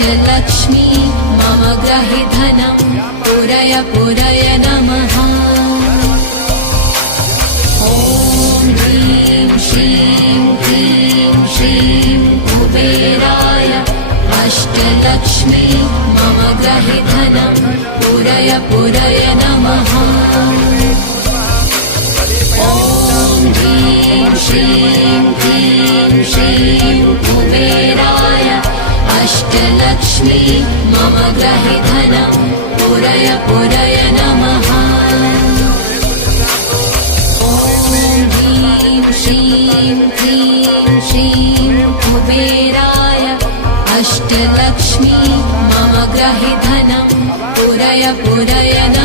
अष्टलक्ष्मी मम ग्रहे धनं पुरय पुरय नमः। ॐ ह्रीं श्रीं क्लीं श्रीं कुबेराय अष्टलक्ष्मी मम ग्रहे धनं पुरय पुरय नमः। ॐ ह्रीं श्रीं क्लीं श्रीं कुबेराय अष्टलक्ष्मी मम ग्रहे धनं पुरय पुरय नमः। ॐ ह्रीं श्रीं क्लीं श्रीं कुबेराय अष्टलक्ष्मी मम ग्रहे धनं पुरय पुरय नमः।